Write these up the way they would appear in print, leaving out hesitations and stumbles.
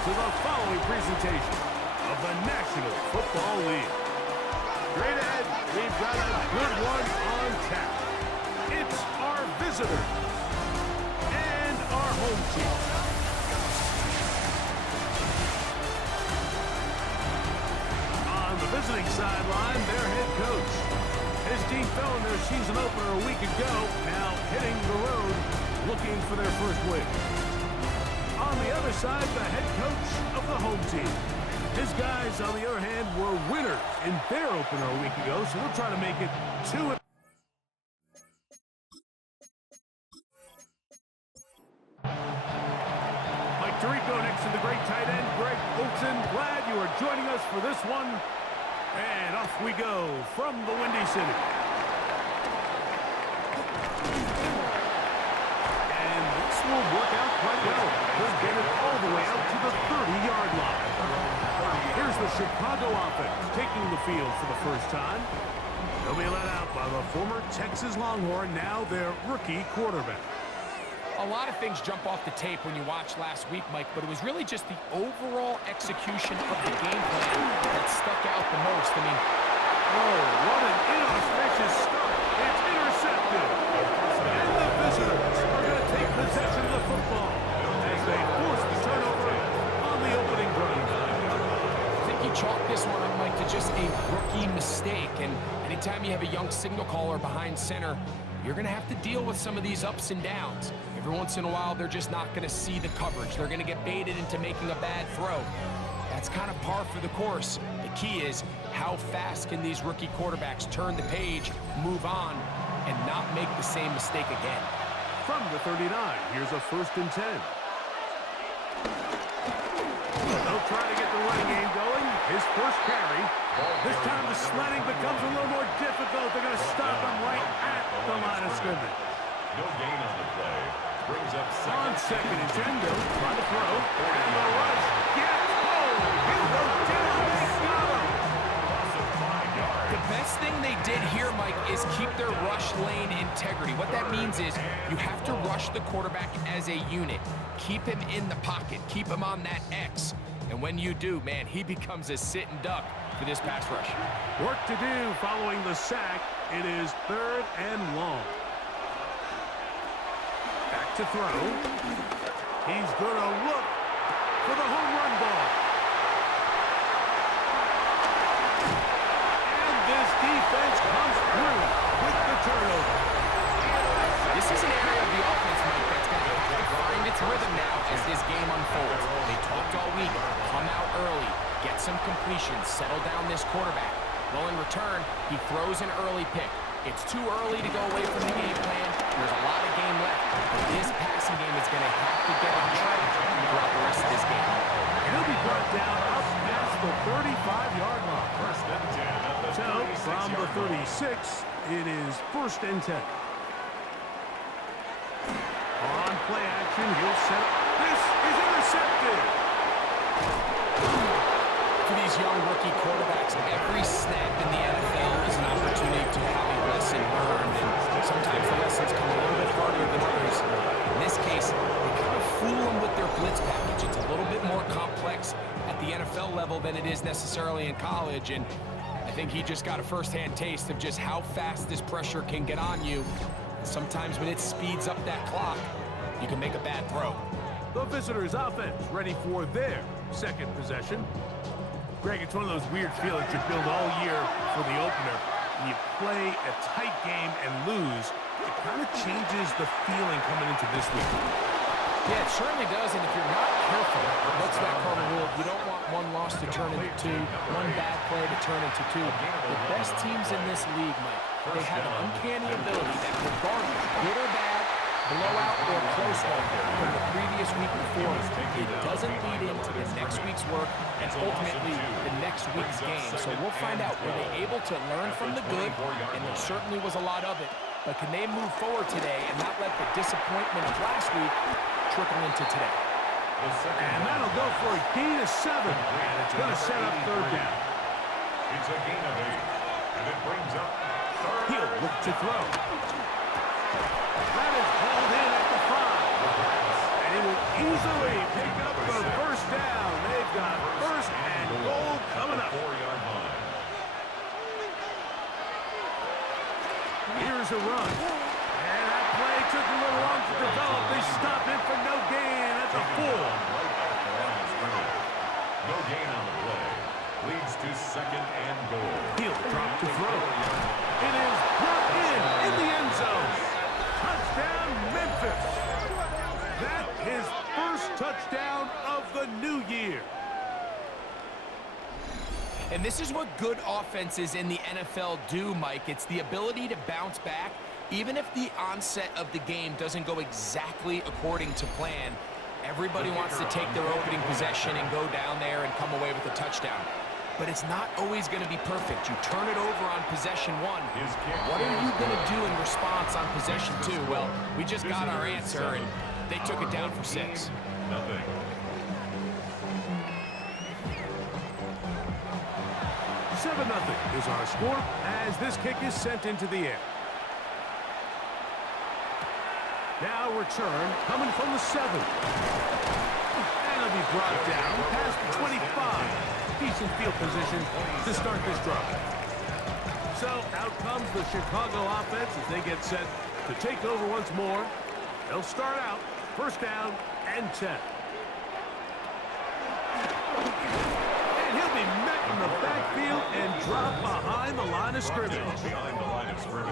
to the following presentation of the National Football League. Straight ahead, we've got a good one on tap. It's our visitors and our home team. On the visiting sideline, their head coach. His team fell in their season opener a week ago, now hitting the road, looking for their first win. On the other side, the head coach of the home team. His guys, on the other hand, were winners in their opener a week ago, so we'll try to make it 2. Mike Tirico next to the great tight end, Greg Olsen. Glad you are joining us for this one. And off we go from the Windy City. And this will work out quite well. We'll get it all the way out to the 30-yard line. Here's the Chicago offense taking the field for the first time. They'll be led out by the former Texas Longhorn, now their rookie quarterback. A lot of things jump off the tape when you watch last week, Mike, but it was really just the overall execution of the game plan that stuck out the most. I mean, oh, what an inauspicious start. It's intercepted. And the visitors are going to take possession of the football as they force the turnover on the opening drive. I think you chalk this one up, Mike, to just a rookie mistake. And anytime you have a young signal caller behind center, you're going to have to deal with some of these ups and downs. Every once in a while, they're just not going to see the coverage. They're going to get baited into making a bad throw. That's kind of par for the course. The key is how fast can these rookie quarterbacks turn the page, move on, and not make the same mistake again. From the 39, here's a 1st and 10. They'll try to get the running game going. His first carry. This time the sledding becomes a little more difficult. They're going to stop him right at the line of scrimmage. No gain on the play. Brings up on 2nd and 10, they'll try to throw. And the rush gets home. He'll go down. They got him. The best thing they did here, Mike, is keep their rush lane integrity. What that means is you have to rush the quarterback as a unit. Keep him in the pocket. Keep him on that X. And when you do, man, he becomes a sit and duck for this pass rush. Work to do following the sack. It is 3rd and long. Back to throw. He's going to look for the home run ball. And this defense comes through with the turnover. This is an area of the offense, Mike, that's going to have to find its rhythm now as this game unfolds. They talked all week, come out early, get some completions, settle down this quarterback. Well, in return, he throws an early pick. It's too early to go away from the game plan. There's a lot of game left, but this passing game is going to have to get on track throughout the rest of this game. And he'll be brought down up past the 35-yard line. 1st and 10. So, from the 36, it is 1st and 10. On play action, he'll set up. This is intercepted. For these young rookie quarterbacks, every snap in the NFL is an opportunity to have a lesson learned, and sometimes the lessons come a little bit harder than others. In this case, they kind of fool them with their blitz package. It's a little bit more complex at the NFL level than it is necessarily in college, and I think he just got a first-hand taste of just how fast this pressure can get on you. Sometimes when it speeds up that clock, you can make a bad throw. The visitors' offense ready for their 2nd possession. Greg, it's one of those weird feelings you build all year for the opener. When you play a tight game and lose, it kind of changes the feeling coming into this week. Yeah, it certainly does, and if you're not careful, what's that cardinal rule? You don't want one loss to turn into 2, one bad play to turn into 2. The best teams in this league, Mike, they have an uncanny ability that regardless, good or bad, blowout or close one from the previous week before, it doesn't lead into the next week's work and ultimately the next week's game. So we'll find out, were they able to learn from the good, and there certainly was a lot of it, but can they move forward today and not let the disappointment of last week trickle into today? And that'll go for a gain of 7, and it's going to set up 3rd down. It's a gain of 8, and it brings up 3rd. He'll look to throw. That is hauled in at the 5. And he will easily pick up the 1st down stop it for no gain at the 4. No gain on the play. Leads to second and goal. He'll drop to throw. It is brought in the end zone. Touchdown, Memphis. That is first touchdown of the new year. And this is what good offenses in the NFL do, Mike. It's the ability to bounce back, even if the onset of the game doesn't go exactly according to plan. Everybody wants to take their opening possession and go down there and come away with a touchdown. But it's not always going to be perfect. You turn it over on possession 1. What are you going to do in response on possession 2? Well, we just got our answer, and they took it down for 6. Nothing. 7-0 is our score as this kick is sent into the air. Now return coming from the 7. And it'll be brought down past the 25. Decent field position to start this drive. So out comes the Chicago offense as they get set to take over once more. They'll start out first down and 10. And he'll be met in the backfield and dropped behind the line of scrimmage.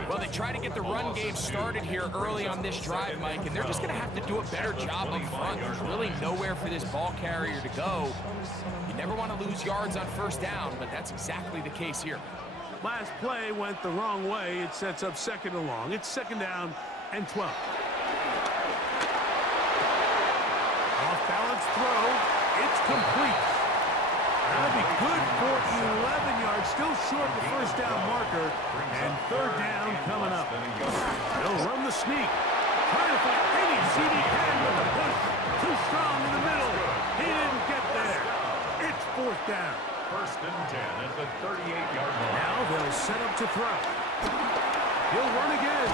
Well, they try to get the run game started here early on this drive, Mike, and they're just going to have to do a better job up front. There's really nowhere for this ball carrier to go. You never want to lose yards on first down, but that's exactly the case here. Last play went the wrong way. It sets up second and long. It's second down and 12. Off-balance throw. It's complete. That'll be good for 11 yards. Still short of the first down marker. And third down coming up. They'll run the sneak. Trying to find any CD can with the push. Too strong in the middle. He didn't get there. It's fourth down. First and 10 at the 38-yard line. Now they'll set up to throw. He'll run again.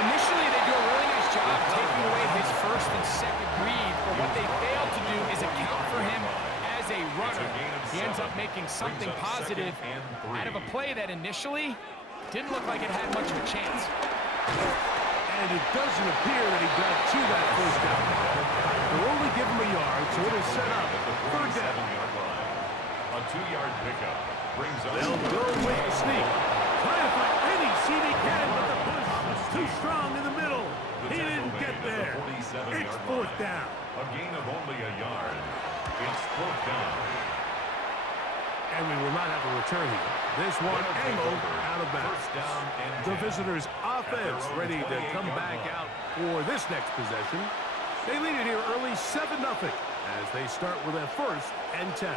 Initially, they do a really nice job taking away his first and second read, but what they fail to do is account for him as a runner. He ends up making something positive out of a play that initially didn't look like it had much of a chance. And it doesn't appear that he got to that first down. They'll only give him a yard, so it'll set up third down. A 2-yard pickup brings up. They'll go with the sneak. Trying to find any CD can, but the push too strong in the middle. He didn't get there. It's fourth down. A gain of only a yard. It's fourth down. And we will not have a return here. This one angled out of bounds. The visitors' offense ready to come back out for this next possession. They lead it here early 7-0 as they start with a first and 10.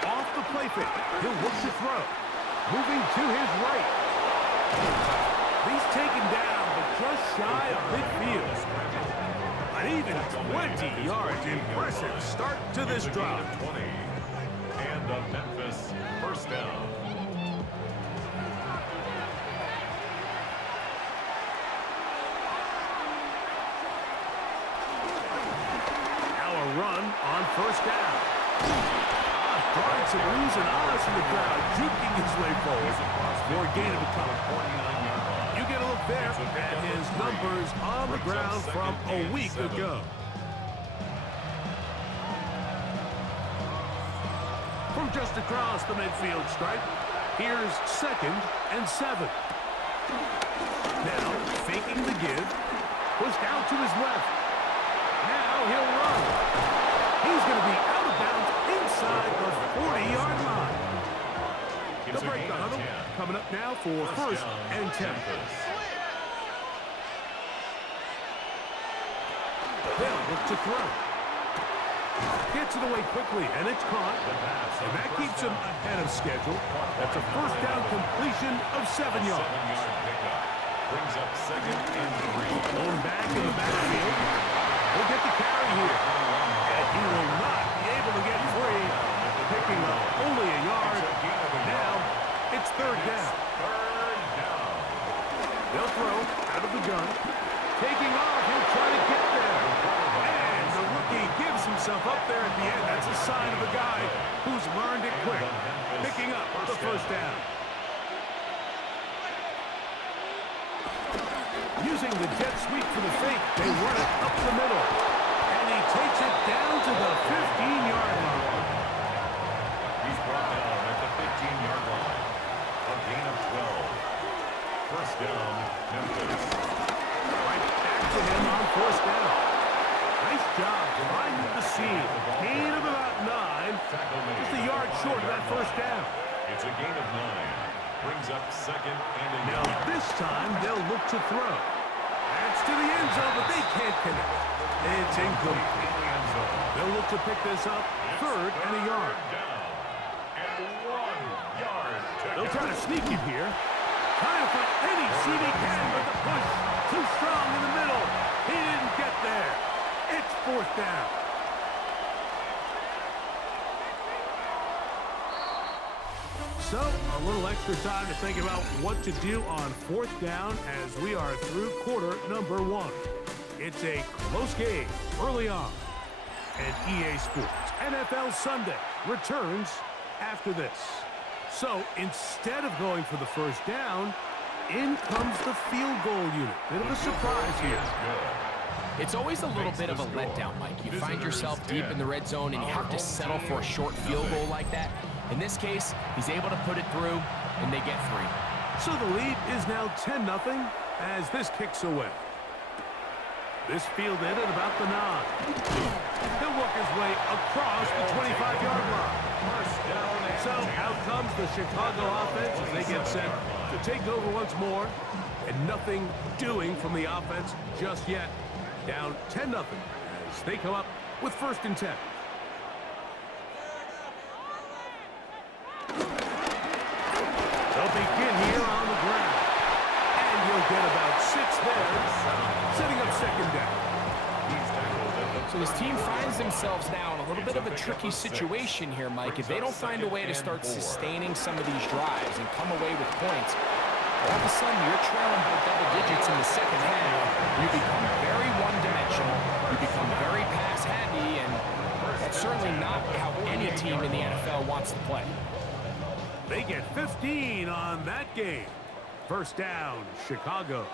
Off the play fake. He'll look to throw. Moving to his right. He's taken down, but just shy of midfield. An even 20 yards. Impressive start to this drive. 20. And a Memphis first down. Now a run on first down. Drawing some oohs and ahs from the crowd, juking his way forward for a gain of a couple. You get a look there at his numbers on the ground from a week ago. From just across the midfield stripe, here's second and 7. Now faking the give, pushed out to his left. Now he'll run. He's going to be out of bounds inside the 40-yard line. They'll break the huddle. Coming up now for first and 10. They'll look to throw. Gets it away quickly, and it's caught. And that keeps him ahead of schedule. That's a first down completion of 7 yards. Brings up second and 3. Going back in the backfield. He'll get the carry here. And he will not be able to get free. Picking up only a yard. Now it's third down. They'll throw out of the gun. Taking off, he'll try to get there. And the rookie gives himself up there at the end. That's a sign of a guy who's learned it quick. Picking up the first down. Using the jet sweep for the fake, they run it up the middle. And he takes it down to the 15-yard line. He's brought down at the 15-yard line. A gain of 12. First down, Memphis. Right back to him on first down. Nice job finding the seam. Gain of about 9. Just a yard short of that first down. It's a gain of 9. Brings up second and a Now yard. this time they'll look to throw. That's to the end zone, but they can't connect. It's incomplete. In the end zone. They'll look to pick this up, third and a yard. Down. And 1 yard. They'll try to sneak it here. Trying to find any seam he can, but the push too strong in the middle. He didn't get there. It's fourth down. So, a little extra time to think about what to do on fourth down as we are through quarter number 1. It's a close game early on. And EA Sports NFL Sunday returns after this. So, instead of going for the first down, in comes the field goal unit. Bit of a surprise here. It's always a little bit of a letdown, Mike. You find yourself deep in the red zone and you have to settle for a short field goal like that. In this case, he's able to put it through, and they get 3. So the lead is now 10-0 as this kicks away. This fielded at about the 9. He'll work his way across the 25-yard line. So out comes the Chicago offense as they get set to take over once more. And nothing doing from the offense just yet. Down 10-0 as they come up with first and 10. They'll begin here on the ground. And you'll get about 6 there, setting up second down. So this team finds themselves now in a little bit of a tricky situation here, Mike. If they don't find a way to start sustaining some of these drives and come away with points, all of a sudden you're trailing by double digits in the second half. You become very one-dimensional. You become very pass-heavy, and that's certainly not how any team in the NFL wants to play. They get 15 on that game. First down, Chicago.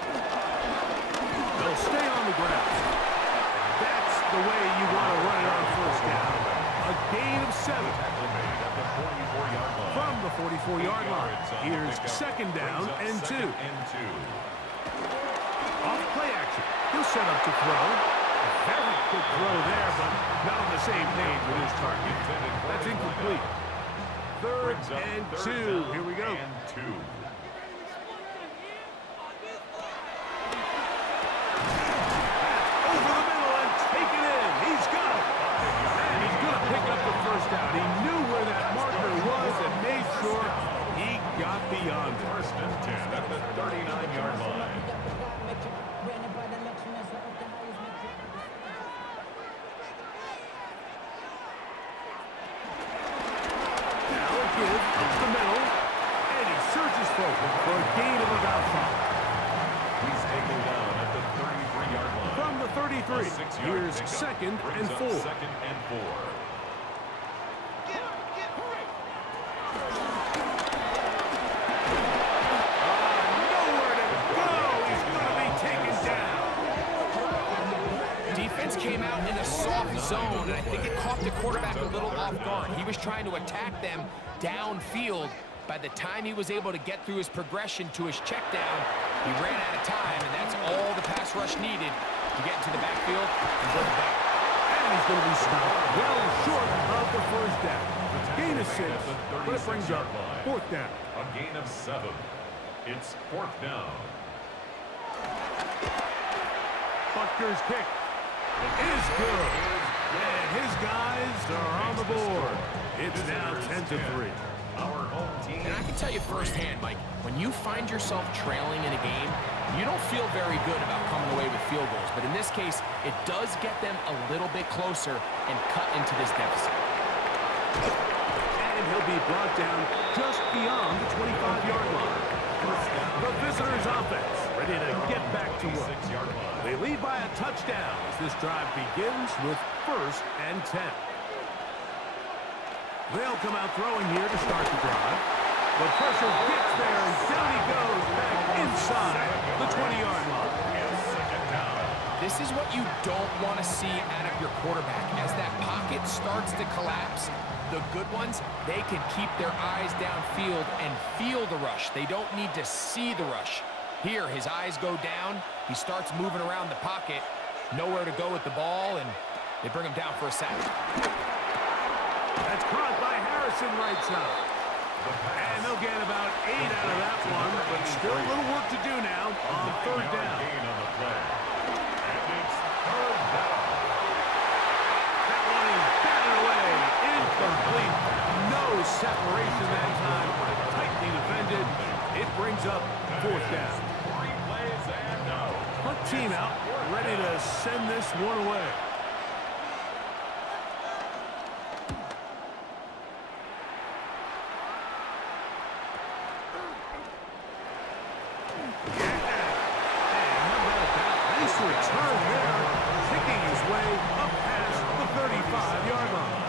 They'll stay on the ground. That's the way you want to run it on first down. A gain of 7. From the 44-yard line. Here's second down and 2. Off play action. He'll set up to throw. A very quick throw there, but not on the same page with his target. That's incomplete. Third and 2. Here we go. And 2. Over the middle and take it in. He's got it. And he's going to pick up the first down. He knew where that marker was and made sure he got beyond it. First and 10 at the 39-yard line. Give up the middle, and he searches forward for a gain of about 5. He's taken down at the 33-yard line. From the 33, here's second and 4. Second and 4. Nowhere to go. He's going to be taken down. Defense came out in a soft zone, and I think it caught the quarterback a little off guard. He was trying to attack them downfield. By the time he was able to get through his progression to his check down, he ran out of time, and that's all the pass rush needed to get into the backfield and bring it back. And he's going to be stopped well short of the first down. Gain of 6, but it brings up fourth down. A gain of 7. It's fourth down. Butker's kick is good. And his guys are on the board. It's now 10-3. Our home team. And I can tell you firsthand, Mike, when you find yourself trailing in a game, you don't feel very good about coming away with field goals. But in this case, it does get them a little bit closer and cut into this deficit. And he'll be brought down just beyond the 25-yard line. The visitors' offense ready to get back to work. They lead by a touchdown as this drive begins with first and 10. They'll come out throwing here to start the drive. The pressure gets there, and down he goes back inside the 20-yard line. This is what you don't want to see out of your quarterback. As that pocket starts to collapse, the good ones, they can keep their eyes downfield and feel the rush. They don't need to see the rush. Here, his eyes go down. He starts moving around the pocket. Nowhere to go with the ball, and they bring him down for a sack. That's caught by Harrison right side. And they'll get about 8 out of that one, but still a little work to do now on third down. That one is batted away. Incomplete. No separation that time. Tightly defended. It brings up fourth down. Punt team out, ready to send this one away. Return there, picking his way up past the 35-yard line.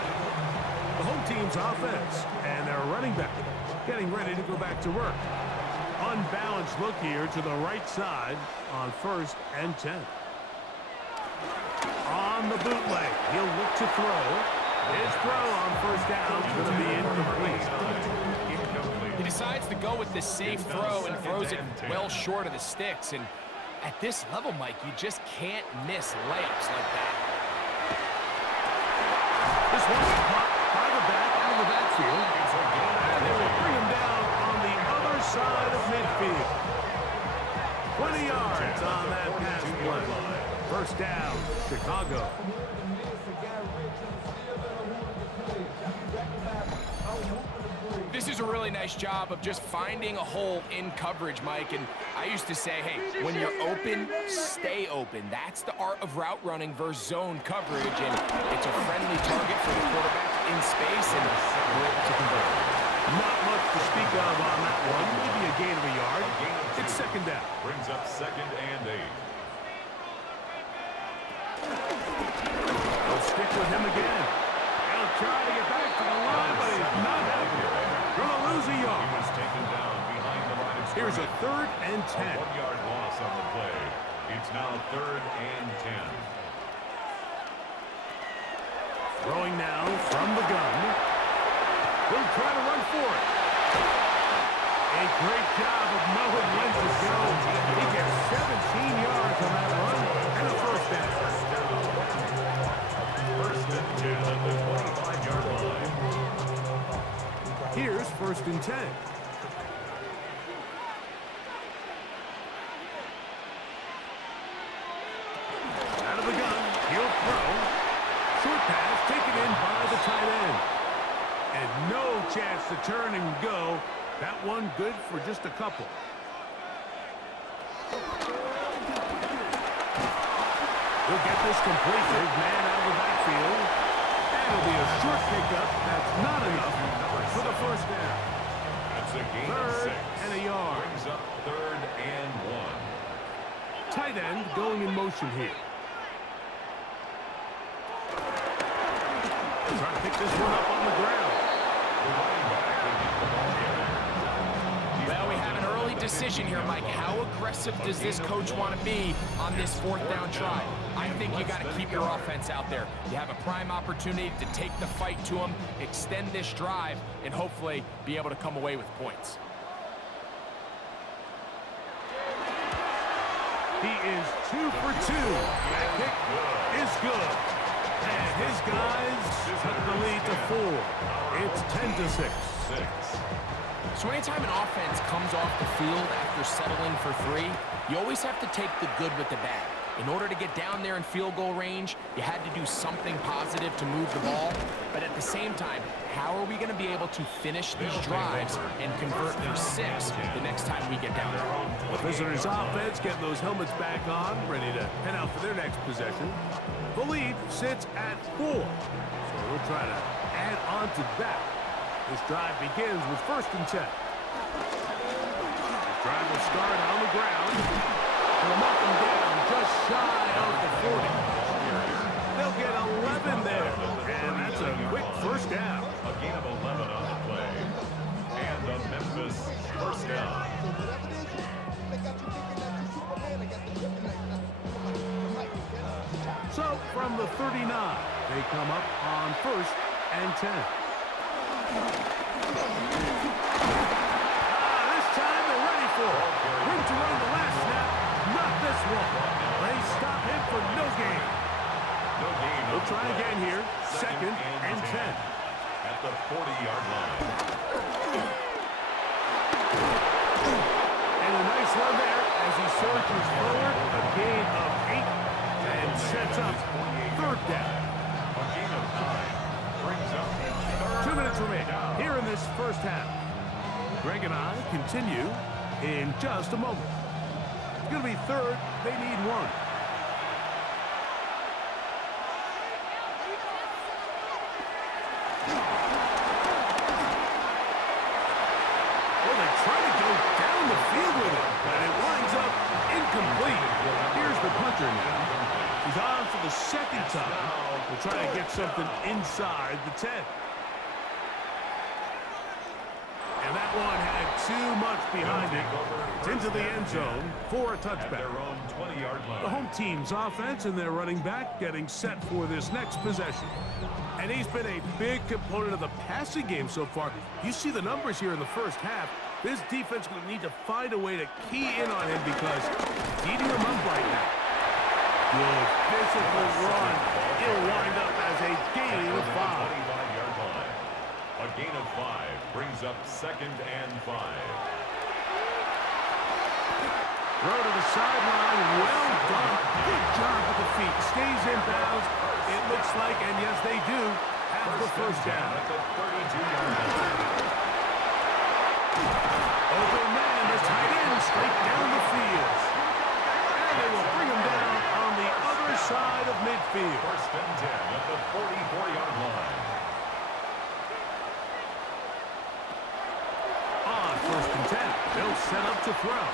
The home team's offense and their running back getting ready to go back to work. Unbalanced look here to the right side on 1st and 10. On the bootleg, he'll look to throw. His throw on 1st down is going to be incomplete. He decides to go with this safe throw and throws it well short of the sticks. And at this level, Mike, you just can't miss layups like that. This one's caught by the back out of the backfield. And they will bring him down on the other side of midfield. 20 yards on that pass play. 1st down, Chicago. This is a really nice job of just finding a hole in coverage, Mike. And I used to say, hey, when you're open, stay open. That's the art of route running versus zone coverage. And it's a friendly target for the quarterback in space, and we're able to convert. Not much to speak of on that one. Maybe a gain of a yard. It's 2nd down. Brings up 2nd and 8. They'll stick with him again. They'll try to get back to the line, but he's not happy. Going to lose a yard. He was taken down behind the line of scrimmage. Here's a 3rd and 10. A 1-yard loss on the play. It's now 3rd and 10. Throwing now from the gun. He'll try to run for it. A great job of knowing when to go. He gets 17 yards on that run and a 1st down. 1st and 10 at the 25-yard line. Here's 1st and 10. Out of the gun, he'll throw. Short pass taken in by the tight end. And no chance to turn and go. That one good for just a couple. He'll get this completed. Man out of the backfield. And it'll be a short pickup. That's not enough for the 1st down. That's a gain of 3rd 6. and a yard. Brings up 3rd and 1. Tight end going in motion here. Trying to pick this one up on the ground. The running back will get the ball here. Well, we have an early decision here, Mike. How aggressive does this coach want to be on this 4th down try? I think you got to keep your offense out there. You have a prime opportunity to take the fight to them, extend this drive, and hopefully be able to come away with points. He is 2 for 2. That kick is good. And his guys cut the lead to 4. It's 10-6. So anytime an offense comes off the field after settling for 3, you always have to take the good with the bad. In order to get down there in field goal range, you had to do something positive to move the ball. But at the same time, how are we going to be able to finish these drives and convert for 6 the next time we get down there? The visitors' offense getting those helmets back on, ready to head out for their next possession. The lead sits at 4. So we'll try to add on to that. This drive begins with 1st and 10. This drive will start on the ground. They'll knock him down just shy of the 40. They'll get 11 there. And that's a quick 1st down. A gain of 11 on the play. And the Memphis So from the 39, they come up on 1st and 10. This time they're ready for it. Room to run the last snap. Not this one. They stop him for no gain. We'll try again here. 2nd and 10. At the 40-yard line. And a nice run there as he surges forward. A gain of 8 and sets up 3rd down. A gain of 9 brings up 3rd 2 minutes remain here in this first half. Greg and I continue in just a moment. It's going to be 3rd. They need 1. Well, they try to go down the field with it, but it winds up incomplete. Here's the punter now. He's on for the 2nd time. We'll try to get something inside the 10. And that one had too much behind it. It's into the end zone for a touchback. their own 20-yard line. The home team's offense and their running back getting set for this next possession. And he's been a big component of the passing game so far. You see the numbers here in the first half. This defense is going to need to find a way to key in on him because he's eating them up right now. Good physical run. It'll wind up as a gain of 5. 25-yard line. A gain of 5 brings up 2nd and 5. Throw to the sideline. Well done. Good job with the feet. Stays in bounds. It looks like, and yes, they do, have the first down. At the 32-yard line. Open man, the tight end, straight down the field. And they will bring him down on the other side of midfield. 1st and 10 at the 44-yard line. On 1st and 10, they'll set up to throw.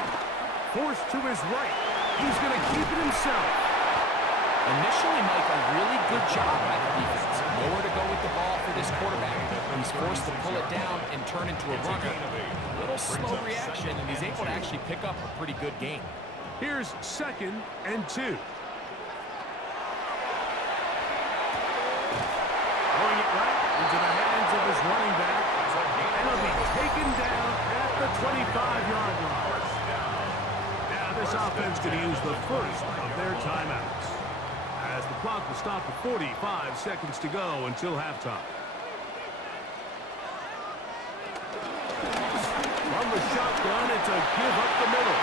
Forced to his right. He's going to keep it himself. Initially, Mike, a really good job by the defense. Nowhere to go with the ball for this quarterback. He's forced to pull it down and turn into a runner. A little slow reaction, and he's able to actually pick up a pretty good gain. Here's 2nd and 2. Throwing it right into the hands of his running back. And he'll be taken down at the 25-yard line. Now this offense could use the first of their timeouts, as the clock will stop at 45 seconds to go until halftime. From the shotgun, it's a give up the middle.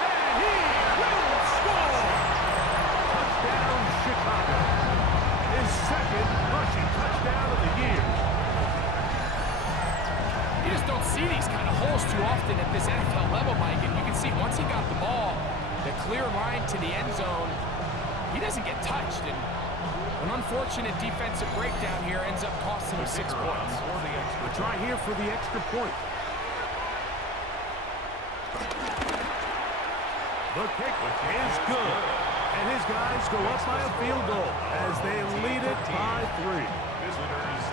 And he will score! Touchdown, Chicago. His 2nd rushing touchdown of the year. You just don't see these kind of holes too often at this NFL level, Mike. And you can see once he got the ball, the clear line to the end zone, he doesn't get touched. And an unfortunate defensive breakdown here ends up costing him 6 points. We'll try here for the extra point. The kick is good. And his guys go up by a field goal as they lead it by 3. Visitors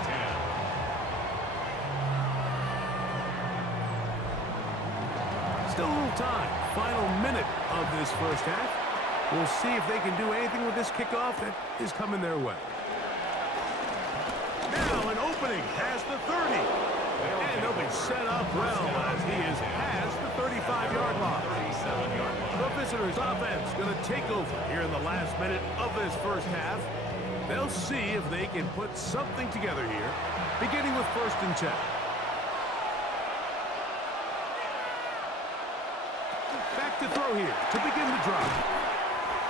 10. Still a little time. Final minute of this first half. We'll see if they can do anything with this kickoff that is coming their way. Now an opening past the 30. And they'll be set up well as he is past the 35-yard line. The visitors' offense going to take over here in the last minute of this first half. They'll see if they can put something together here, beginning with 1st and 10. Back to throw here to begin the drive.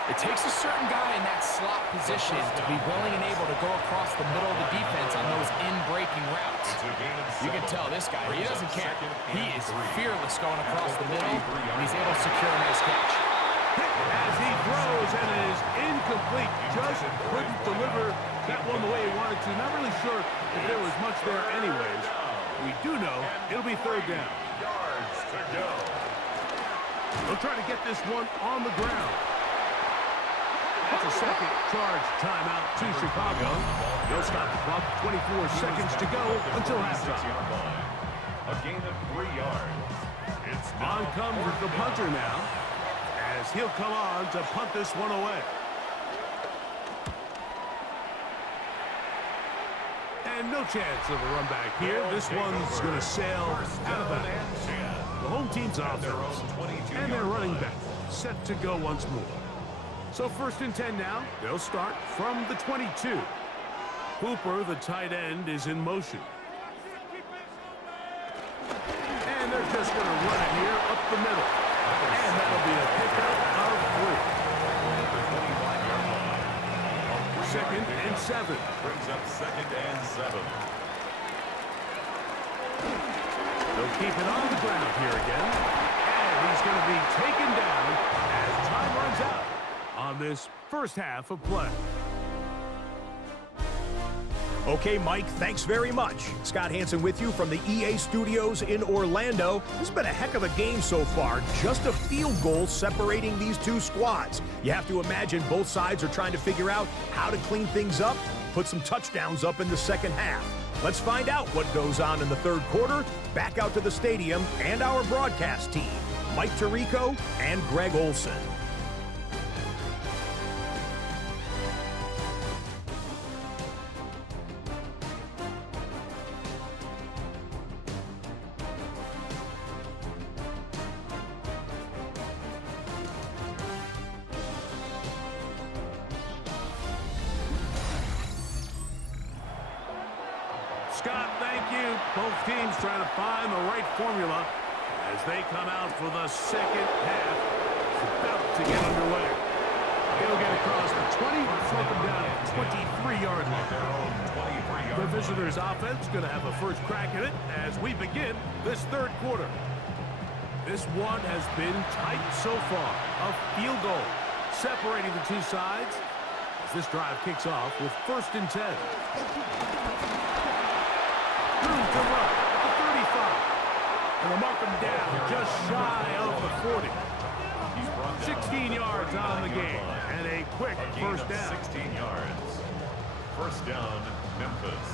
It takes a certain guy in that slot position to be willing and able to go across the middle of the defense on those in-breaking routes. You can tell this guy, he doesn't care. He is fearless going across the middle, and he's able to secure a nice catch. As he throws, and it is incomplete. Just couldn't deliver that one the way he wanted to. Not really sure if there was much there anyways. We do know it'll be 3rd down. Yards to go. They'll try to get this one on the ground. That's a second charge timeout to Chicago. They'll stop the clock. 24 seconds to go until halftime. A gain of 3 yards. It's On comes the punter now, as he'll come on to punt this one away. And no chance of a run back here. This one's going to sail out of bounds. The home team's offense and their running back set to go once more. So 1st and 10 now. They'll start from the 22. Hooper, the tight end, is in motion. And they're just going to run it here up the middle. And that'll be a pickup of 3. 2nd and 7. Brings up 2nd and 7. They'll keep it on the ground here again. And he's going to be taken down as time runs out on this first half of play. Okay, Mike, thanks very much. Scott Hansen with you from the EA Studios in Orlando. This has been a heck of a game so far. Just a field goal separating these two squads. You have to imagine both sides are trying to figure out how to clean things up, put some touchdowns up in the second half. Let's find out what goes on in the third quarter. Back out to the stadium and our broadcast team, Mike Tirico and Greg Olson. Scott, thank you. Both teams trying to find the right formula as they come out for the second half. It's about to get underway. He'll get across the 20, slope him down at the 23-yard line. The visitors' offense going to have a first crack at it as we begin this third quarter. This one has been tight so far. A field goal separating the two sides as this drive kicks off with 1st and 10. Room to run at the 35. And they'll mark him down just shy of the 40. 16 yards on the game. And a quick first down. 16 yards. First down, Memphis.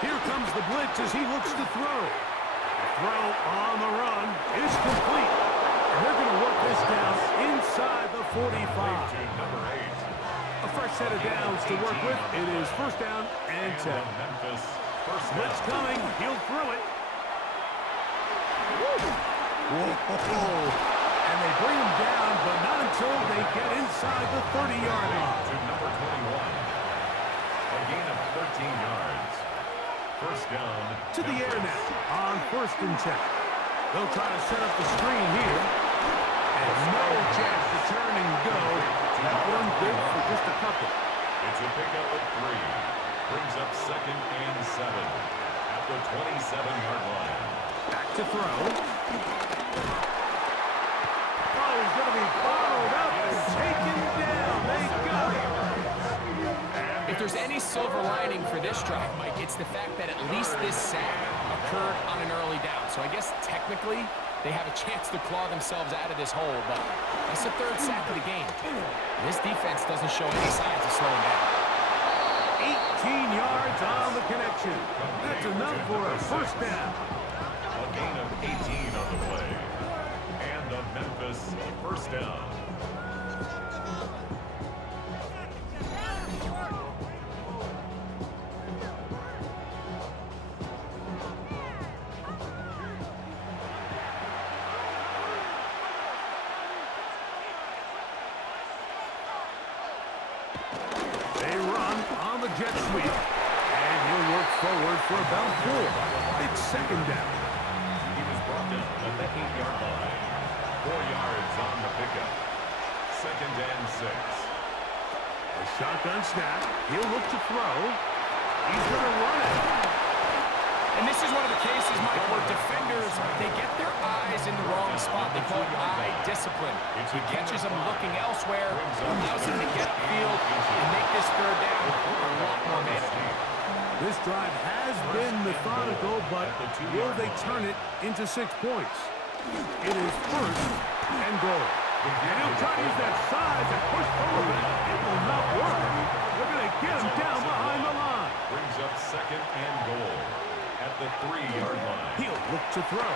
Here comes the blitz as he looks to throw. Throw on the run is complete. And they're going to work this down inside the 45. A fresh set of downs to work with. It is 1st down and 10. Memphis, Blitz coming. He'll throw it. Whoa. And they bring him down, but not until they get inside the 30-yard line. To number 21. A gain of 13 yards. First down. To the air now on 1st and 10. They'll try to set up the screen here. And no chance to turn and go. That one good for just a couple. It's a pickup of 3. Brings up 2nd and 7 at the 27-yard line. Back to throw. Oh, he's going to be bottled up and taken down. They got him. If there's any silver lining for this drive, Mike, it's the fact that at least this sack occurred on an early down. So I guess technically they have a chance to claw themselves out of this hole, but that's the 3rd sack of the game. This defense doesn't show any signs of slowing down. 18 yards on the connection. That's enough for a first down. A gain of 18 on the play. And a Memphis first down. Jet sweep. And he'll work forward for about 4. It's 2nd down. He was brought down at the 8-yard line. 4 yards on the pickup. 2nd and 6. A shotgun snap. He'll look to throw. He's going to run it. And this is one of the cases, Mike, where defenders, they get their eyes in the wrong spot. They call it eye discipline. He catches them looking elsewhere, allows them to get upfield and make this 3rd down a lot more manageable. This drive has been methodical, but will they turn it into 6 points? It is 1st and goal. And he'll try to use that size and push forward. It will not work. They're going to get him down behind the line. Brings up 2nd and goal at the 3-yard line. He'll look to throw.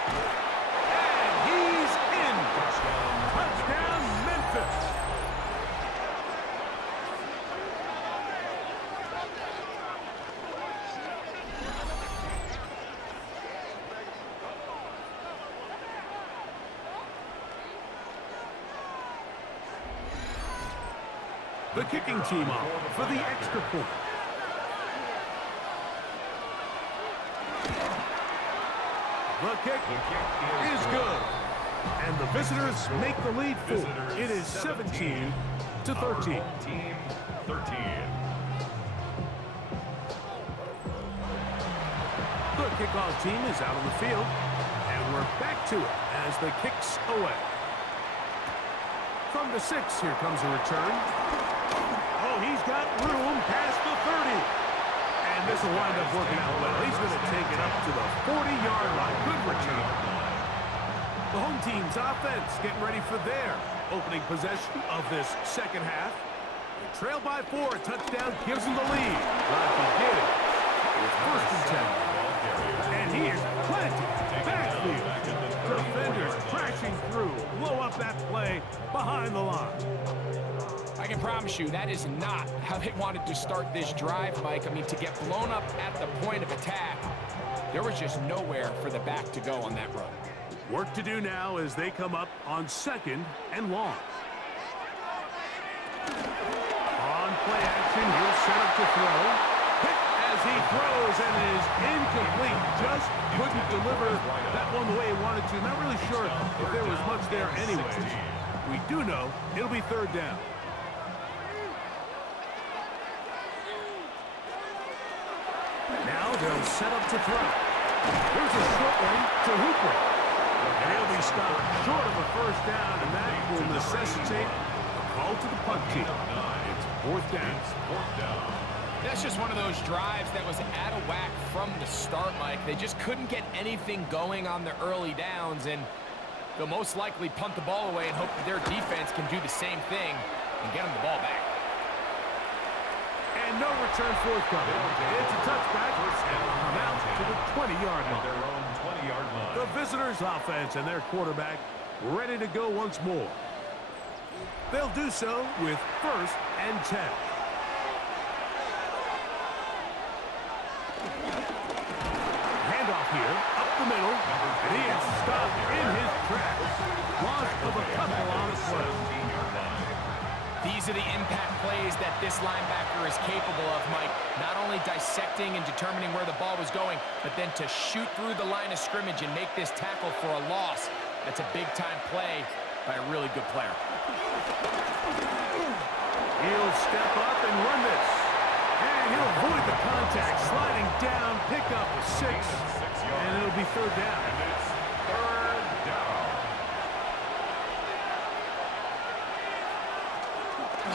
The kicking team up for the extra point. The kick is good. And the visitors make the lead 4. It is 17-13. Team 13. The kickoff team is out on the field. And we're back to it as the kick's away. From the 6, here comes a return. Oh, he's got room past the 30. And this will wind up working out well. He's going to take it up to the 40-yard line. Good return. The home team's offense getting ready for their opening possession of this second half. They trail by 4. A touchdown gives them the lead. Drive begins with 1st and 10. And he is planted. Backfield. Defenders crashing through. Blow up that play behind the line. I can promise you that is not how they wanted to start this drive, Mike. I mean, to get blown up at the point of attack, there was just nowhere for the back to go on that run. Work to do now as they come up on 2nd and long. On play action, he'll set up to throw. Hit as he throws, and it is incomplete. Just couldn't deliver that one the way he wanted to. Not really sure if there was much there anyways. We do know it'll be 3rd down. Now they'll set up to throw. Here's a short one to Hooper. And he'll be stopped short of a 1st down, and that will necessitate a call to the punt team. It's 4th down. That's just one of those drives that was out of whack from the start, Mike. They just couldn't get anything going on the early downs, and they'll most likely punt the ball away and hope that their defense can do the same thing and get them the ball back. And no return forthcoming. It's a touchback, and come out to the 20-yard line. Their own 20-yard line. The visitors' offense and their quarterback ready to go once more. They'll do so with 1st and 10. Handoff here, up the middle, and he is stopped in his tracks. Loss of a couple on the play. These are the impact plays that this linebacker is capable of, Mike. Not only dissecting and determining where the ball was going, but then to shoot through the line of scrimmage and make this tackle for a loss. That's a big-time play by a really good player. He'll step up and run this. And he'll avoid the contact, sliding down, pick up a 6. And it'll be 3rd down. And it's 3rd down.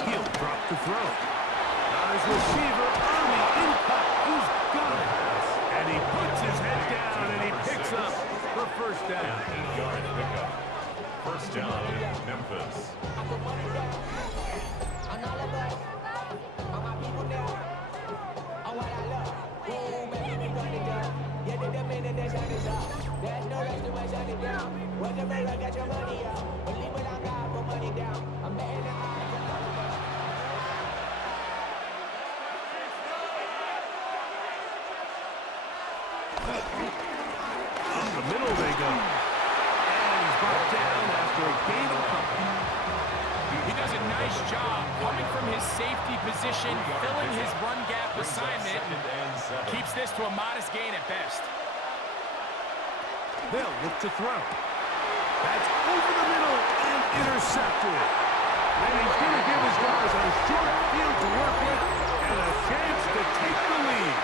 He'll drop to throw. Now his receiver on the in-cut. He's got it. And he puts his head down and he picks up the 1st down. 8-yard pickup. 1st down, Memphis. Up the middle they go. And he's brought down after a gain of couple. He does a nice job coming from his safety position, filling his run gap assignment, and keeps this to a modest gain at best. They'll look to throw. That's over the middle and intercepted. And he's going to give his guys a short field to work with and a chance to take the lead.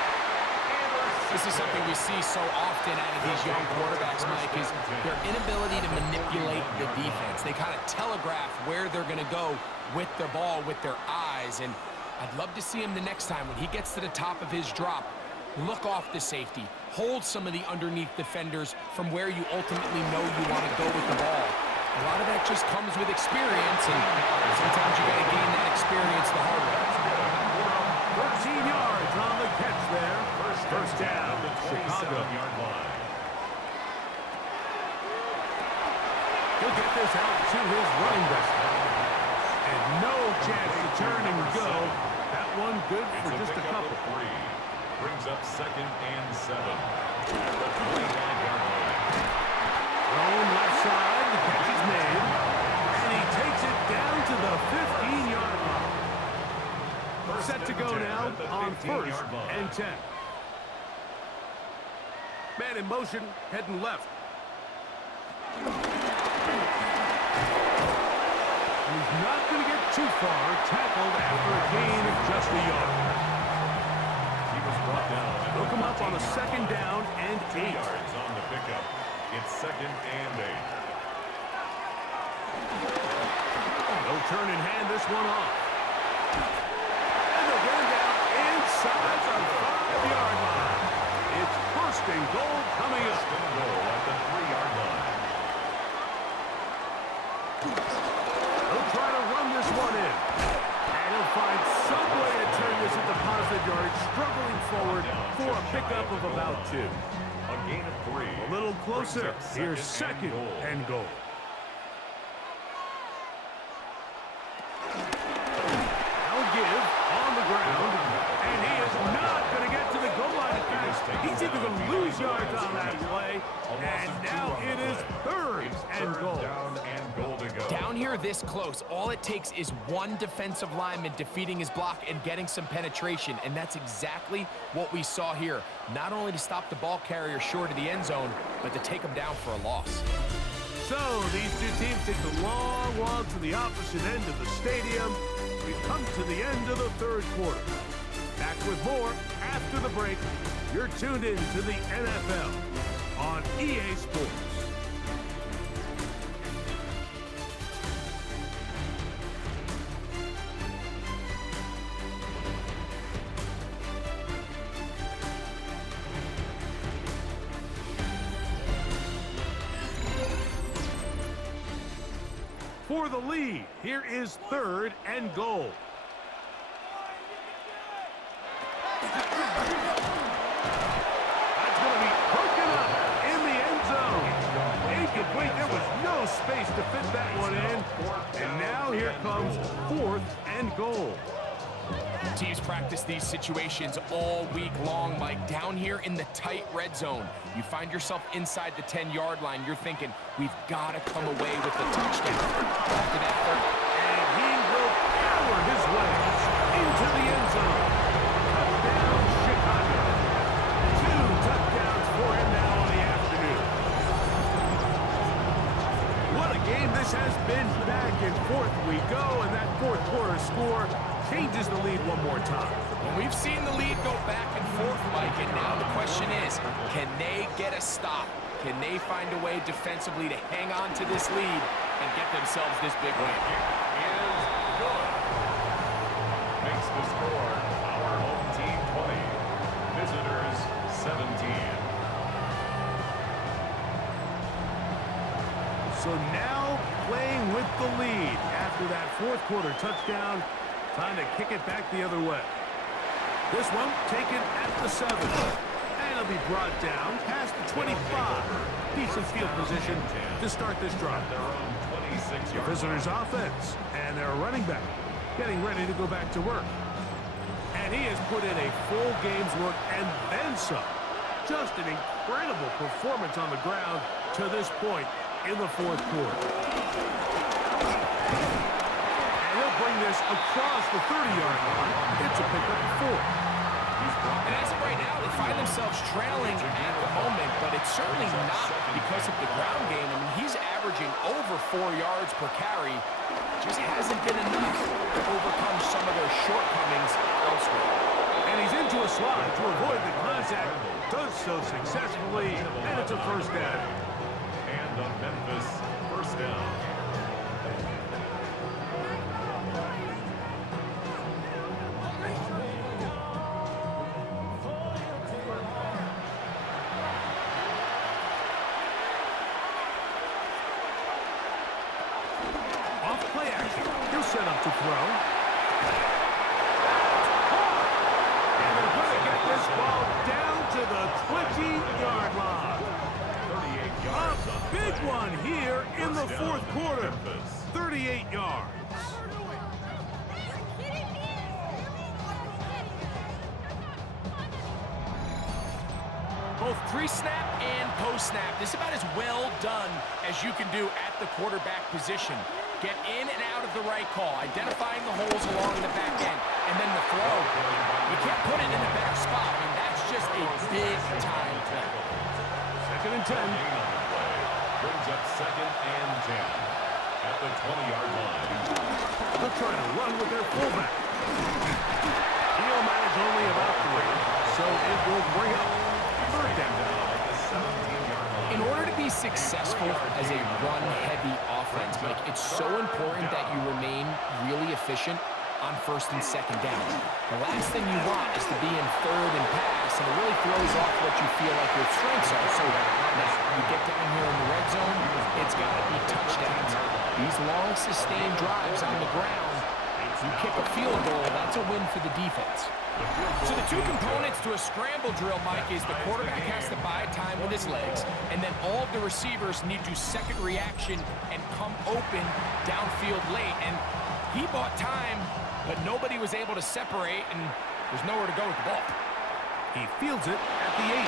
This is something we see so often out of these young quarterbacks, Mike, is their inability to manipulate the defense. They kind of telegraph where they're going to go with their ball, with their eyes. And I'd love to see him the next time when he gets to the top of his drop. Look off the safety. Hold some of the underneath defenders from where you ultimately know you want to go with the ball. A lot of that just comes with experience, and sometimes you got to gain that experience the hard way. 13 yards on the catch there. First down, Chicago. He'll get this out to his running back. And no chance to turn and go. That one good for just a couple. Brings up 2nd and 7. At the 29-yard line. Thrown left side, the catch is made. And he takes it down to the 15-yard line. Set to go now on 1st and 10. Man in motion, heading left. He's not going to get too far. Tackled after a gain of just a yard. He was brought down. They'll come up on a 2nd down and 8. 8 yards on the pickup. It's 2nd and 8. They'll turn and hand this one off. And they'll get him down inside the 5-yard line. It's 1st and goal coming up. 1st and goal at the 3-yard line. They'll try to run this one in. And he'll find some way to turn this into positive yardage, struggling forward for a pickup of about 2. A gain of 3. A little closer. Here's 2nd and goal. They'll give on the ground. And he is not going to get to the goal line. In fact, he's either going to lose yards on that play. And now it is 3rd and goal. Down and goal to go. Down here this close, all it takes is one defensive lineman defeating his block and getting some penetration, and that's exactly what we saw here. Not only to stop the ball carrier short of the end zone, but to take him down for a loss. So these two teams take the long walk to the opposite end of the stadium. We've come to the end of the 3rd quarter. Back with more after the break. You're tuned in to the NFL on EA Sports. For the lead, here is 3rd and goal. That's going to be broken up in the end zone. Incomplete. There was no space to fit that one in. And now here comes 4th and goal. Teams practice these situations all week long, Mike. Down here in the tight red zone, you find yourself inside the 10-yard line. You're thinking, we've got to come away with the touchdown. After that 3rd, And he will power his way into the end zone. Touchdown, Chicago. 2 touchdowns for him now on the afternoon. What a game this has been. Back and forth we go, and that 4th quarter score changes the lead one more time. well, we've seen the lead go back and forth, Mike, and now the question is, can they get a stop? Can they find a way defensively to hang on to this lead and get themselves this big win? Is good. Makes the score our home team 20. Visitors 17. So now playing with the lead after that 4th quarter touchdown. Time to kick it back the other way. This one taken at the 7. And it'll be brought down past the 25. Decent field position to start this drive. Their own 26 The visitors' offense and their running back getting ready to go back to work. And he has put in a full game's work and then some. Just an incredible performance on the ground to this point in the 4th quarter. And he'll bring this across the 30-yard line. It's a pickup of 4. And as of right now, they find themselves trailing at the moment, but it's certainly not because of the ground game. I mean, he's averaging over 4 yards per carry. Just hasn't been enough to overcome some of their shortcomings elsewhere. And he's into a slide to avoid the contact. Does so successfully, and it's a 1st down. And on Memphis, 1st down. Off play action. He'll set up to throw. And they're going to get this ball down to the 20-yard line. 38 yards. A big one here in the 4th quarter. 38 yards. Both pre-snap and post-snap, this is about as well done as you can do at the quarterback position. Get in and out of the right call, identifying the holes along the back end. And then the throw, you can't put it in a better spot. I mean, that's just a big-time play. Second and 10. Brings up second and 10 at the 20-yard line. They're trying to run with their fullback. He'll manage only about 3, so it will bring up third down. In order to be successful as a run-heavy offense, Mike, it's so important that you remain really efficient on first and second down. The last thing you want is to be in third and pass, and it really throws off what you feel like your strengths are. So now you get down here in the red zone, it's got to be touchdowns. These long, sustained drives on the ground, you kick a field goal, that's a win for the defense. So the two components to a scramble drill, Mike, is the quarterback has to buy time with his legs, and then all of the receivers need to second reaction and come open downfield late. And he bought time, but nobody was able to separate, and there's nowhere to go with the ball. He fields it at the 8.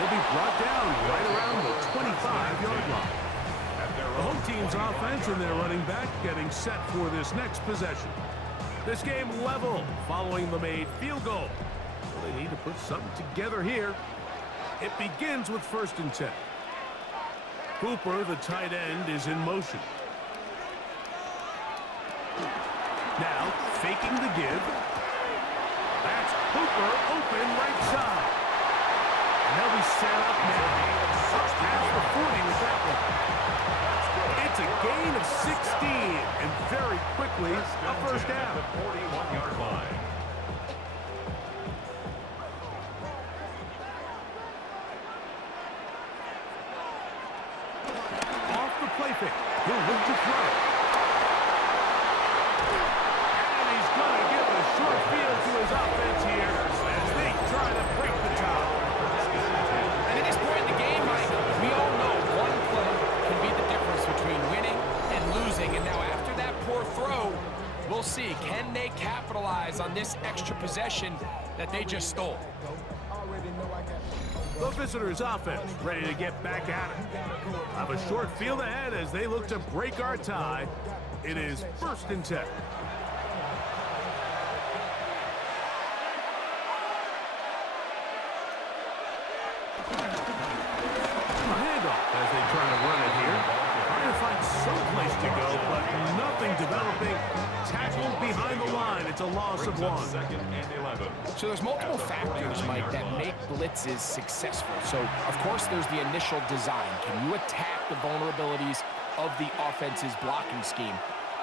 He'll be brought down right around the 25-yard line. The home team's offense and their running back getting set for this next possession. This game level following the made field goal. So they need to put something together here. It begins with first and 10. Cooper, the tight end, is in motion. Now, faking the give. That's Cooper open right side. And they'll be set up now. Past the 40 with that one. It's a gain of 16, and very quickly, a first down. 41-yard line. Off the play fake. He'll look to throw. And he's going to give a short field to his offense here as they try to break the tie. And at this point in the game, Mike, we all know one play can be the difference between winning and losing. And now after that poor throw, we'll see, can they capitalize on this extra possession that they just stole? The visitors' offense ready to get back at it. Have a short field ahead as they look to break our tie. It is first and 10. A handoff as they try to run it here. Trying to find some place to go, but nothing developing. Tackled behind the line. It's a loss of 1. Second and 11. So there's multiple factors, Mike, that make blitzes successful. So, of course, there's the initial design. Can you attack the vulnerabilities of the offense's blocking scheme?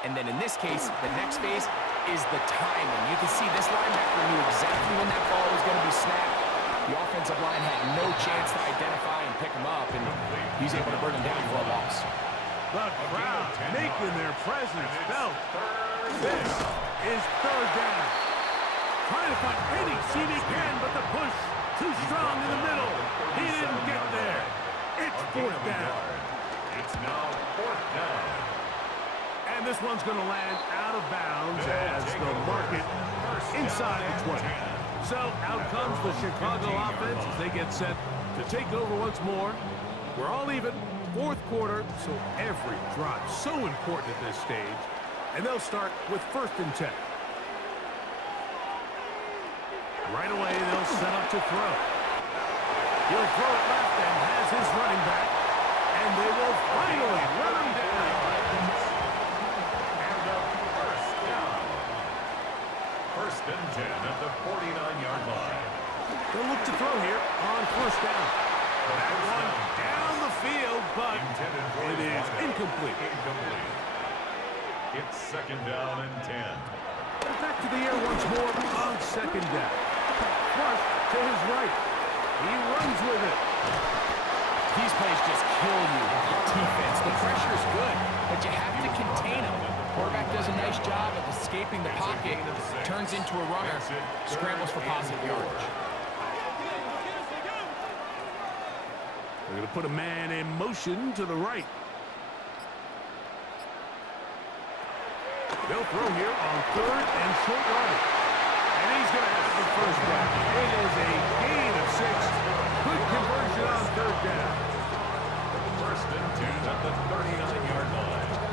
And then in this case, the next phase is the timing. You can see this linebacker knew exactly when that ball was going to be snapped. The offensive line had no chance to identify and pick him up, and he's able to bring him down for a loss. The crowd making their presence felt. This is third down. Trying to find any seat he can, but the push too strong in the middle. He didn't get there. It's fourth down. It's now fourth down. And this one's going to land out of bounds as they'll mark it inside the 20. So out comes the Chicago offense as they get set to take over once more. We're all even. Fourth quarter, so every drive so important at this stage. And they'll start with first and 10. Right away, they'll set up to throw. He'll throw it left and has his running back. And they will finally run him down. And a first down. First and 10 at the 49-yard line. They'll look to throw here on first down. That one down the field, but it is incomplete. It's second down and 10. Back to the air once more on second down. Flush to his right. He runs with it. These plays just kill you on defense. The pressure's good, but you have to contain him. Quarterback does a nice job of escaping the pocket, turns into a runner, scrambles for positive yardage. They're going to put a man in motion to the right. They'll throw here on third and short yardage. And he's going to have the first down. It is a gain of 6. Good conversion on third down. First and 10 at the 39-yard line.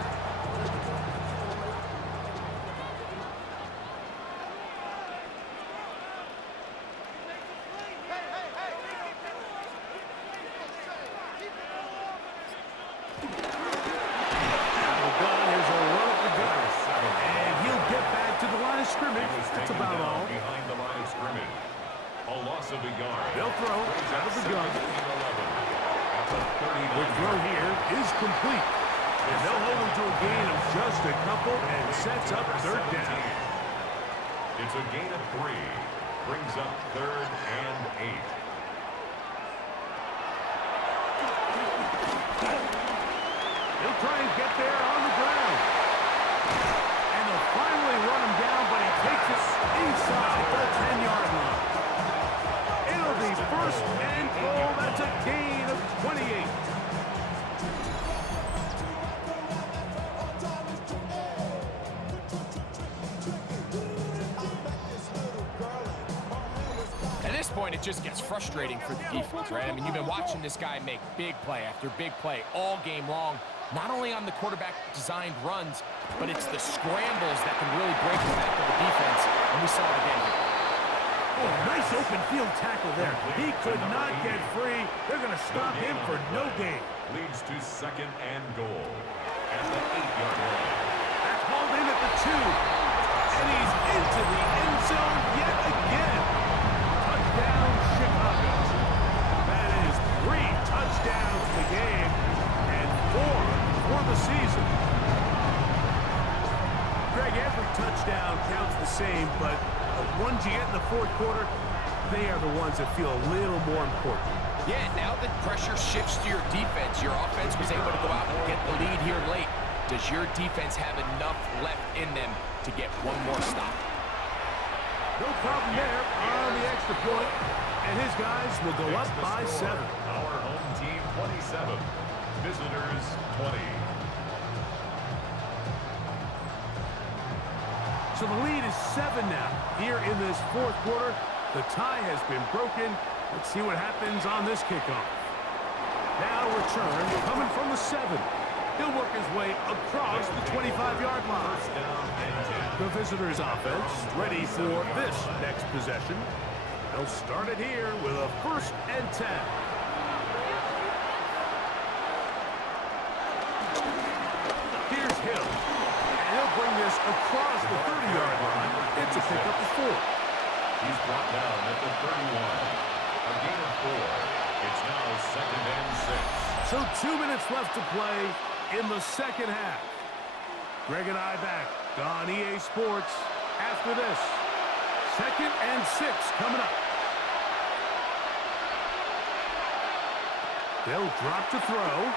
loss of a yard. They'll throw out of the gun. 17-11. At the 39. The throw here is complete. And they'll hold him to a gain of just a couple and sets up third down. It's a gain of 3. Brings up 3rd and 8. He'll try and get there on the ground. And they'll finally run him down, but he takes it inside the 10-yard line. It'll be first and goal. That's a gain of 28. At this point, it just gets frustrating for the defense, right? I mean, you've been watching this guy make big play after big play all game long, not only on the quarterback-designed runs, but it's the scrambles that can really break the back of the defense, and we saw it again here. Oh, nice open field tackle there. He could not get free. They're going to stop him for no gain. Leads to 2nd and goal. At the 8-yard line. That's hauled in at the 2. And he's into the end zone yet again. Touchdown, Chicago. That is 3 touchdowns in the game and 4 for the season. Greg, every touchdown counts the same, but the ones you get in the fourth quarter, they are the ones that feel a little more important. Yeah, now that pressure shifts to your defense, your offense was able to go out and get the lead here late. Does your defense have enough left in them to get one more stop? No problem there on the extra point, and his guys will go up by 7. Our home team 27, visitors 20. So the lead is 7 now. Here in this fourth quarter, the tie has been broken. Let's see what happens on this kickoff. Now return coming from the 7. He'll work his way across the 25-yard line. First down and 10. The visitors' offense ready for this next possession. They'll start it here with a 1st and 10. Here's Hill. And he'll bring this across the 30-yard line. It's a pickup of 4. He's brought down at the 31. A gain of 4. It's now 2nd and 6. So 2 minutes left to play in the second half. Greg and I back on EA Sports after this. 2nd and 6 coming up. They'll drop to throw.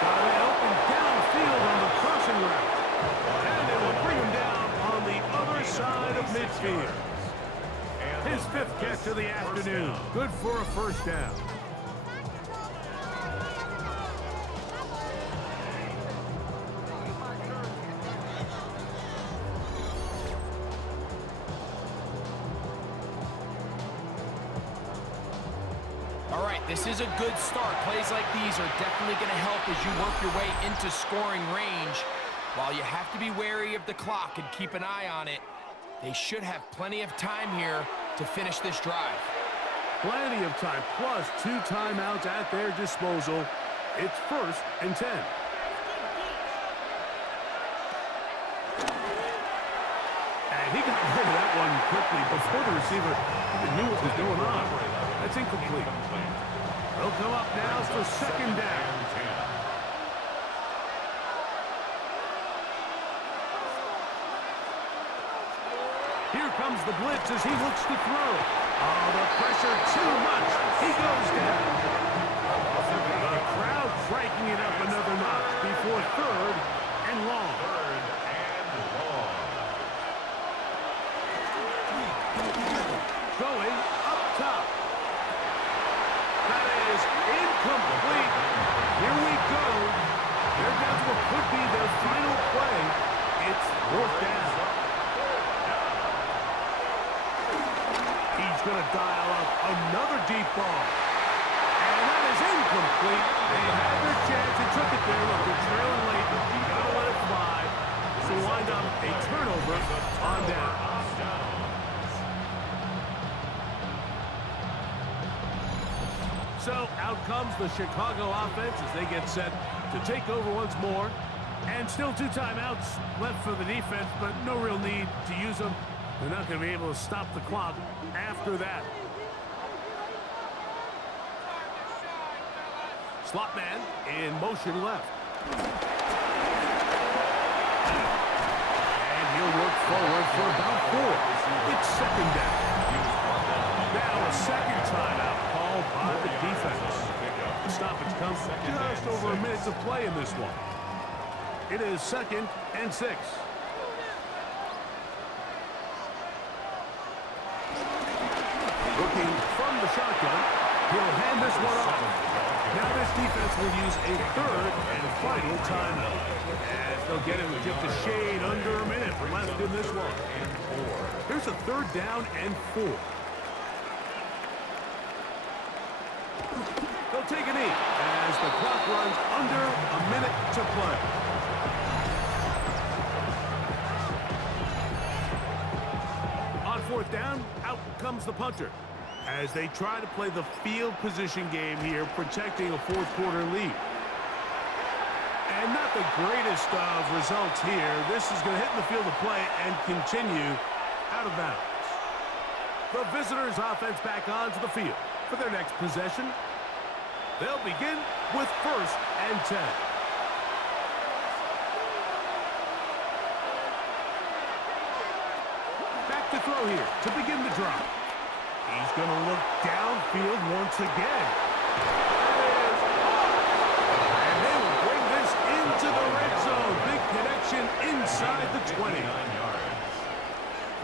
Got it open downfield on the crossing route. And they will bring him down on the other side of midfield. His 5th catch of the afternoon. Good for a 1st down. All right, this is a good start. Plays like these are definitely going to help as you work your way into scoring range. While you have to be wary of the clock and keep an eye on it, they should have plenty of time here to finish this drive. Plenty of time, plus 2 timeouts at their disposal. It's 1st and 10. And he got rid of that one quickly before the receiver even knew what was going on. That's incomplete. They'll come up now for 2nd down. Here comes the blitz as he looks to throw. Oh, the pressure too much. He goes down. The crowd cranking it up another notch before 3rd and long. Going up top. That is incomplete. Here we go. They're down to what could be their final play. It's 4th down. He's going to dial up another deep ball. And that is incomplete. They had their chance. They took it there. Look, they're trailing late. You got to let it fly. So wind up a turnover on down. So out comes the Chicago offense as they get set to take over once more. And still 2 timeouts left for the defense, but no real need to use them. They're not going to be able to stop the clock after that. Slot man in motion left. And he'll work forward for about 4. It's second down. Now a second timeout called by the defense. The stoppage comes just over a minute to play in this one. It is 2nd and 6. Looking from the shotgun, he'll hand this one off. Now this defense will use a third and final timeout. As they'll get him with just a shade under a minute left in this one. Here's a 3rd down and 4. They'll take a knee as the clock runs under a minute to play. On 4th down, out comes the punter as they try to play the field position game here, protecting a 4th quarter lead. And not the greatest of results here. This is going to hit in the field of play and continue out of bounds. The visitors' offense back onto the field for their next possession. They'll begin with 1st and 10. Back to throw here to begin the drive. He's going to look downfield once again. And they will bring this into the red zone. Big connection inside the 20. 9 yards.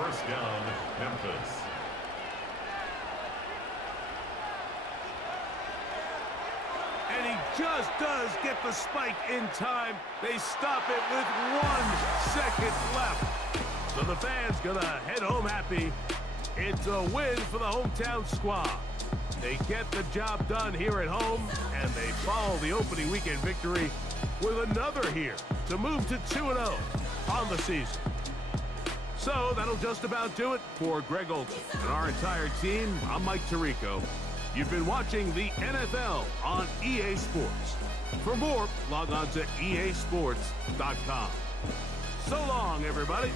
1st down, Memphis. And he just does get the spike in time. They stop it with 1 second left. So the fans gonna head home happy. It's a win for the hometown squad. They get the job done here at home, and they follow the opening weekend victory with another here to move to 2-0 on the season. So that'll just about do it for Greg Olson and our entire team. I'm Mike Tirico. You've been watching the NFL on EA Sports. For more, log on to easports.com. So long, everybody.